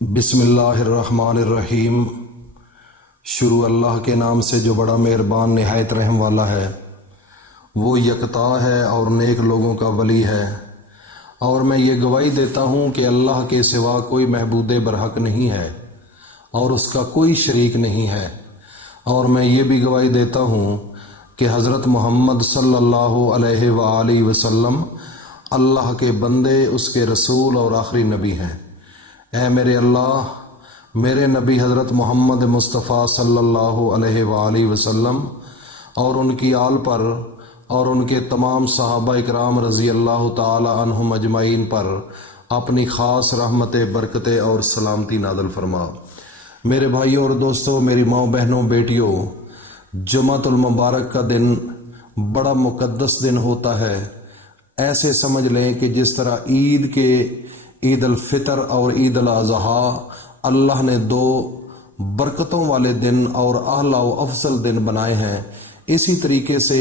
بسم اللہ الرحمن الرحیم۔ شروع اللہ کے نام سے جو بڑا مہربان نہایت رحم والا ہے۔ وہ یکتا ہے اور نیک لوگوں کا ولی ہے، اور میں یہ گواہی دیتا ہوں کہ اللہ کے سوا کوئی معبود برحق نہیں ہے اور اس کا کوئی شریک نہیں ہے، اور میں یہ بھی گواہی دیتا ہوں کہ حضرت محمد صلی اللہ علیہ وآلہ وسلم اللہ کے بندے، اس کے رسول اور آخری نبی ہیں۔ اے میرے اللہ، میرے نبی حضرت محمد مصطفیٰ صلی اللہ علیہ وآلہ وسلم اور ان کی آل پر اور ان کے تمام صحابہ اکرام رضی اللہ تعالی عنہم اجمعین پر اپنی خاص رحمت، برکت اور سلامتی نازل فرما۔ میرے بھائیوں اور دوستوں، میری ماں بہنوں، بیٹیوں، جمعۃ المبارک کا دن بڑا مقدس دن ہوتا ہے۔ ایسے سمجھ لیں کہ جس طرح عید الفطر اور عید الاضحیٰ اللہ نے دو برکتوں والے دن اور اعلیٰ و افضل دن بنائے ہیں، اسی طریقے سے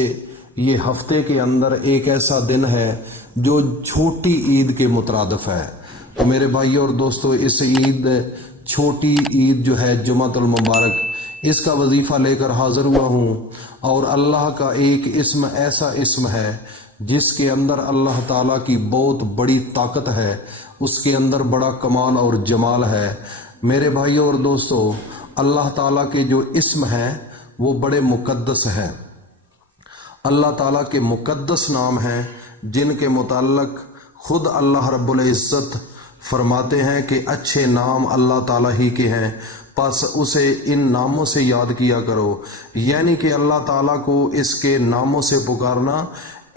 یہ ہفتے کے اندر ایک ایسا دن ہے جو چھوٹی عید کے مترادف ہے۔ تو میرے بھائیوں اور دوستوں، اس چھوٹی عید جو ہے جمعۃ المبارک، اس کا وظیفہ لے کر حاضر ہوا ہوں، اور اللہ کا ایک اسم ایسا اسم ہے جس کے اندر اللہ تعالیٰ کی بہت بڑی طاقت ہے، اس کے اندر بڑا کمال اور جمال ہے۔ میرے بھائیوں اور دوستوں، اللہ تعالیٰ کے جو اسم ہیں وہ بڑے مقدس ہیں۔ اللہ تعالیٰ کے مقدس نام ہیں جن کے متعلق خود اللہ رب العزت فرماتے ہیں کہ اچھے نام اللہ تعالیٰ ہی کے ہیں، پس اسے ان ناموں سے یاد کیا کرو۔ یعنی کہ اللہ تعالیٰ کو اس کے ناموں سے پکارنا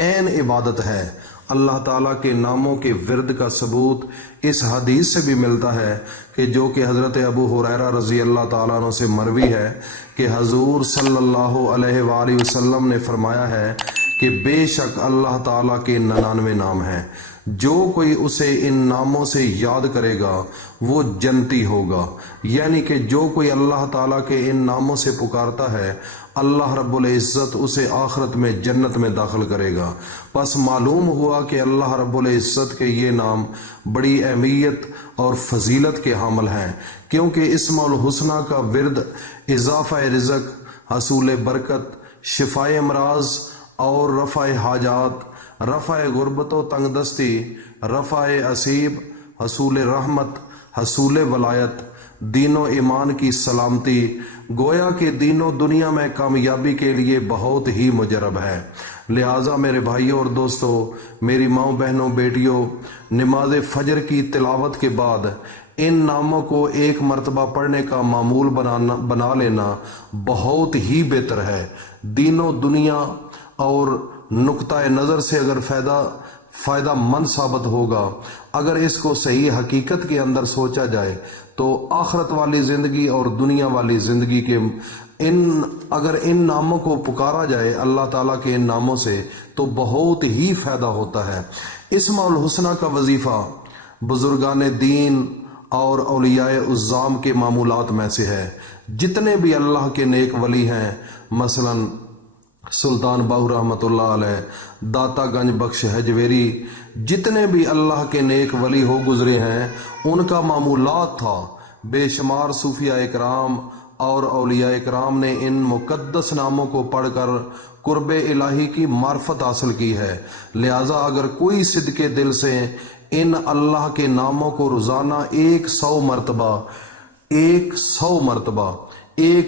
عین عبادت ہے۔ اللہ تعالیٰ کے ناموں کے ورد کا ثبوت اس حدیث سے بھی ملتا ہے کہ جو کہ حضرت ابو ہریرہ رضی اللہ تعالیٰ عنہ سے مروی ہے کہ حضور صلی اللہ علیہ وآلہ وسلم نے فرمایا ہے کہ بے شک اللہ تعالیٰ کے 99 نام ہیں، جو کوئی اسے ان ناموں سے یاد کرے گا وہ جنتی ہوگا۔ یعنی کہ جو کوئی اللہ تعالیٰ کے ان ناموں سے پکارتا ہے، اللہ رب العزت اسے آخرت میں جنت میں داخل کرے گا۔ پس معلوم ہوا کہ اللہ رب العزت کے یہ نام بڑی اہمیت اور فضیلت کے حامل ہیں، کیونکہ اسماء الحسنہ کا ورد اضافہ رزق، حصول برکت، شفاء امراض اور رفع حاجات، رفع غربت و تنگ دستی، رفع عصیب، حصول رحمت، حصول ولایت، دین و ایمان کی سلامتی، گویا کہ دین و دنیا میں کامیابی کے لیے بہت ہی مجرب ہے۔ لہٰذا میرے بھائیوں اور دوستوں، میری ماں بہنوں، بیٹیوں، نماز فجر کی تلاوت کے بعد ان ناموں کو ایک مرتبہ پڑھنے کا معمول بنا لینا بہت ہی بہتر ہے۔ دین و دنیا اور نقطۂ نظر سے اگر فائدہ مند ثابت ہوگا، اگر اس کو صحیح حقیقت کے اندر سوچا جائے تو آخرت والی زندگی اور دنیا والی زندگی کے اگر ان ناموں کو پکارا جائے اللہ تعالیٰ کے ان ناموں سے تو بہت ہی فائدہ ہوتا ہے۔ اسماء الحسنہ کا وظیفہ بزرگان دین اور اولیاء عظام کے معمولات میں سے ہے۔ جتنے بھی اللہ کے نیک ولی ہیں، مثلاً سلطان باہو رحمۃ اللہ علیہ، داتا گنج بخش ہجویری، جتنے بھی اللہ کے نیک ولی ہو گزرے ہیں، ان کا معمولات تھا۔ بے شمار صوفیاء اکرام اور اولیاء اکرام نے ان مقدس ناموں کو پڑھ کر قرب الہی کی معرفت حاصل کی ہے۔ لہٰذا اگر کوئی صدقے دل سے ان اللہ کے ناموں کو روزانہ 100 مرتبہ 1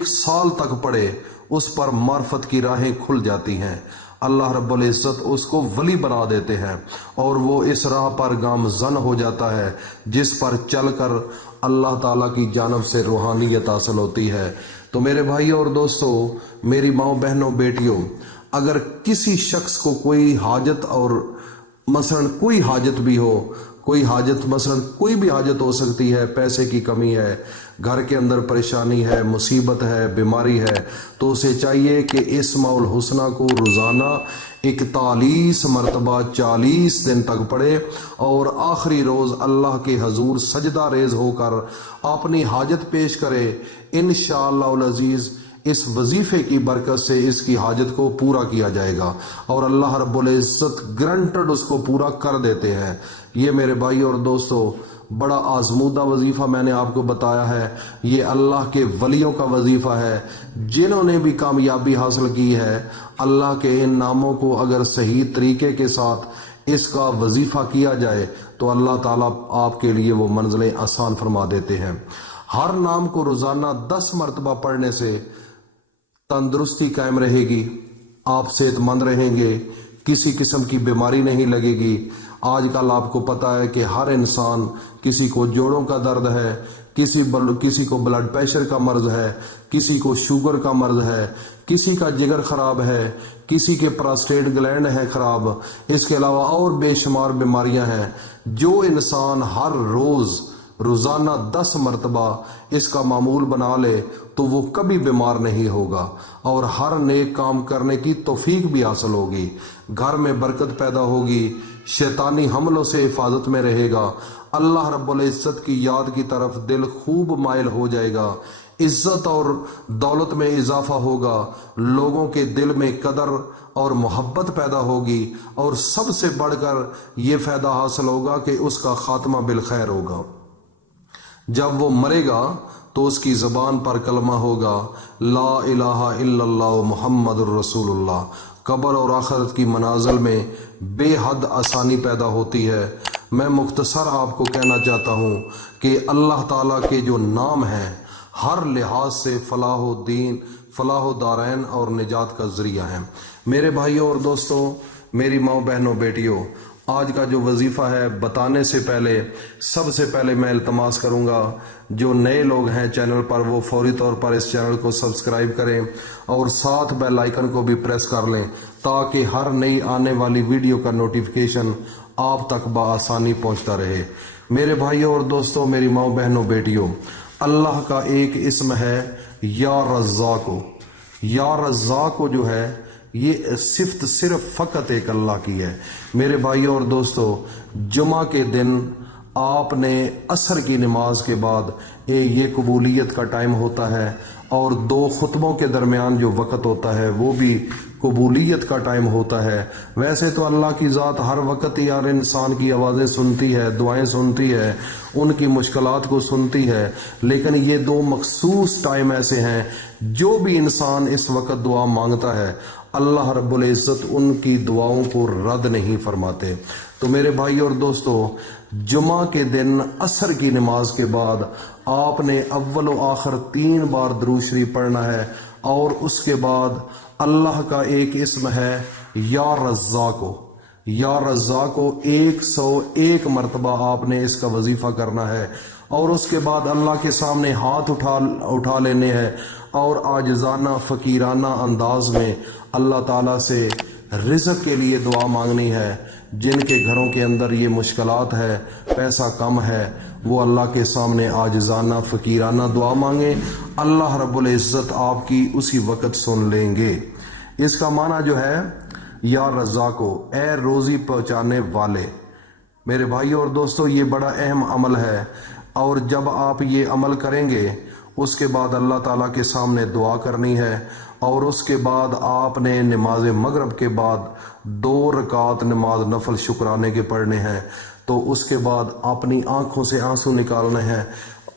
سال تک پڑھے، اس پر معرفت کی راہیں کھل جاتی ہیں۔ اللہ رب العزت اس کو ولی بنا دیتے ہیں، اور وہ اس راہ پر گامزن ہو جاتا ہے جس پر چل کر اللہ تعالیٰ کی جانب سے روحانیت حاصل ہوتی ہے۔ تو میرے بھائیوں اور دوستوں، میری ماں بہنوں، بیٹیوں، اگر کسی شخص کو کوئی حاجت، اور مثلاً کوئی حاجت بھی ہو، مثلاً کوئی بھی حاجت ہو سکتی ہے، پیسے کی کمی ہے، گھر کے اندر پریشانی ہے، مصیبت ہے، بیماری ہے، تو اسے چاہیے کہ اسماء الحسنہ کو روزانہ 41 مرتبہ 40 دن تک پڑھے، اور آخری روز اللہ کے حضور سجدہ ریز ہو کر اپنی حاجت پیش کرے۔ انشاءاللہ العزیز اس وظیفے کی برکت سے اس کی حاجت کو پورا کیا جائے گا، اور اللہ رب العزت گرانٹڈ اس کو پورا کر دیتے ہیں۔ یہ میرے بھائی اور دوستو بڑا آزمودہ وظیفہ میں نے آپ کو بتایا ہے، یہ اللہ کے ولیوں کا وظیفہ ہے۔ جنہوں نے بھی کامیابی حاصل کی ہے، اللہ کے ان ناموں کو اگر صحیح طریقے کے ساتھ اس کا وظیفہ کیا جائے تو اللہ تعالیٰ آپ کے لیے وہ منزلیں آسان فرما دیتے ہیں۔ ہر نام کو روزانہ 10 مرتبہ پڑھنے سے تندرستی قائم رہے گی، آپ صحت مند رہیں گے، کسی قسم کی بیماری نہیں لگے گی۔ آج کل آپ کو پتہ ہے کہ ہر انسان، کسی کو جوڑوں کا درد ہے، کسی کو بلڈ پریشر کا مرض ہے، کسی کو شوگر کا مرض ہے، کسی کا جگر خراب ہے، کسی کے پراسٹیٹ گلینڈ ہے خراب، اس کے علاوہ اور بے شمار بیماریاں ہیں۔ جو انسان ہر روزانہ 10 مرتبہ اس کا معمول بنا لے تو وہ کبھی بیمار نہیں ہوگا اور ہر نیک کام کرنے کی توفیق بھی حاصل ہوگی، گھر میں برکت پیدا ہوگی، شیطانی حملوں سے حفاظت میں رہے گا، اللہ رب العزت کی یاد کی طرف دل خوب مائل ہو جائے گا، عزت اور دولت میں اضافہ ہوگا، لوگوں کے دل میں قدر اور محبت پیدا ہوگی، اور سب سے بڑھ کر یہ فائدہ حاصل ہوگا کہ اس کا خاتمہ بالخیر ہوگا۔ جب وہ مرے گا تو اس کی زبان پر کلمہ ہوگا لا الہ الا اللہ محمد الرسول اللہ۔ قبر اور آخرت کی منازل میں بے حد آسانی پیدا ہوتی ہے۔ میں مختصر آپ کو کہنا چاہتا ہوں کہ اللہ تعالیٰ کے جو نام ہیں ہر لحاظ سے فلاح و دین، فلاح و دارین اور نجات کا ذریعہ ہیں۔ میرے بھائیوں اور دوستوں، میری ماں بہنوں بیٹیوں، آج کا جو وظیفہ ہے بتانے سے پہلے سب سے پہلے میں التماس کروں گا جو نئے لوگ ہیں چینل پر وہ فوری طور پر اس چینل کو سبسکرائب کریں اور ساتھ بیل آئیکن کو بھی پریس کر لیں تاکہ ہر نئی آنے والی ویڈیو کا نوٹیفیکیشن آپ تک بآسانی پہنچتا رہے۔ میرے بھائیوں اور دوستوں، میری ماں بہنوں بیٹیوں، اللہ کا ایک اسم ہے یا رزاق۔ یا رزاق جو ہے یہ صفت صرف فقط ایک اللہ کی ہے۔ میرے بھائیوں اور دوستوں، جمعہ کے دن آپ نے عصر کی نماز کے بعد یہ قبولیت کا ٹائم ہوتا ہے اور 2 خطبوں کے درمیان جو وقت ہوتا ہے وہ بھی قبولیت کا ٹائم ہوتا ہے۔ ویسے تو اللہ کی ذات ہر وقت ہی ہر انسان کی آوازیں سنتی ہے، دعائیں سنتی ہے، ان کی مشکلات کو سنتی ہے، لیکن یہ 2 مخصوص ٹائم ایسے ہیں جو بھی انسان اس وقت دعا مانگتا ہے اللہ رب العزت ان کی دعاؤں کو رد نہیں فرماتے۔ تو میرے بھائی اور دوستو، جمعہ کے دن عصر کی نماز کے بعد آپ نے اول و آخر 3 بار درود شریف پڑھنا ہے اور اس کے بعد اللہ کا ایک اسم ہے یا رزاق۔ یا رزاق 101 مرتبہ آپ نے اس کا وظیفہ کرنا ہے اور اس کے بعد اللہ کے سامنے ہاتھ اٹھا لینے ہیں اور عاجزانہ فقیرانہ انداز میں اللہ تعالیٰ سے رزق کے لیے دعا مانگنی ہے۔ جن کے گھروں کے اندر یہ مشکلات ہے، پیسہ کم ہے، وہ اللہ کے سامنے عاجزانہ فقیرانہ دعا مانگیں، اللہ رب العزت آپ کی اسی وقت سن لیں گے۔ اس کا معنی جو ہے یا رزاقو، اے روزی پہنچانے والے۔ میرے بھائیوں اور دوستوں، یہ بڑا اہم عمل ہے اور جب آپ یہ عمل کریں گے اس کے بعد اللہ تعالیٰ کے سامنے دعا کرنی ہے اور اس کے بعد آپ نے نماز مغرب کے بعد 2 رکعت نماز نفل شکرانے کے پڑھنے ہیں، تو اس کے بعد اپنی آنکھوں سے آنسو نکالنے ہیں،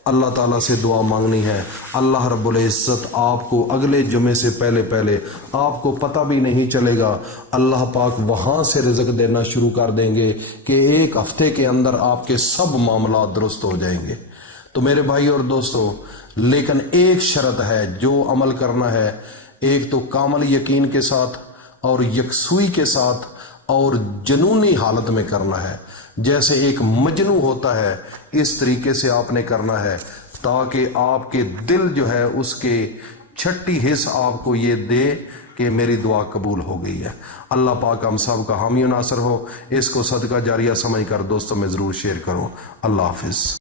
اللہ تعالیٰ سے دعا مانگنی ہے۔ اللہ رب العزت آپ کو اگلے جمعے سے پہلے آپ کو پتہ بھی نہیں چلے گا، اللہ پاک وہاں سے رزق دینا شروع کر دیں گے کہ 1 ہفتے کے اندر آپ کے سب معاملات درست ہو جائیں گے۔ تو میرے بھائی اور دوستو، لیکن ایک شرط ہے جو عمل کرنا ہے، ایک تو کامل یقین کے ساتھ اور یکسوئی کے ساتھ اور جنونی حالت میں کرنا ہے، جیسے ایک مجنوں ہوتا ہے اس طریقے سے آپ نے کرنا ہے تاکہ آپ کے دل جو ہے اس کے چھٹی حص آپ کو یہ دے کہ میری دعا قبول ہو گئی ہے۔ اللہ پاک ہم سب کا حامی و ناصر ہو۔ اس کو صدقہ جاریہ سمجھ کر دوستوں میں ضرور شیئر کرو۔ اللہ حافظ۔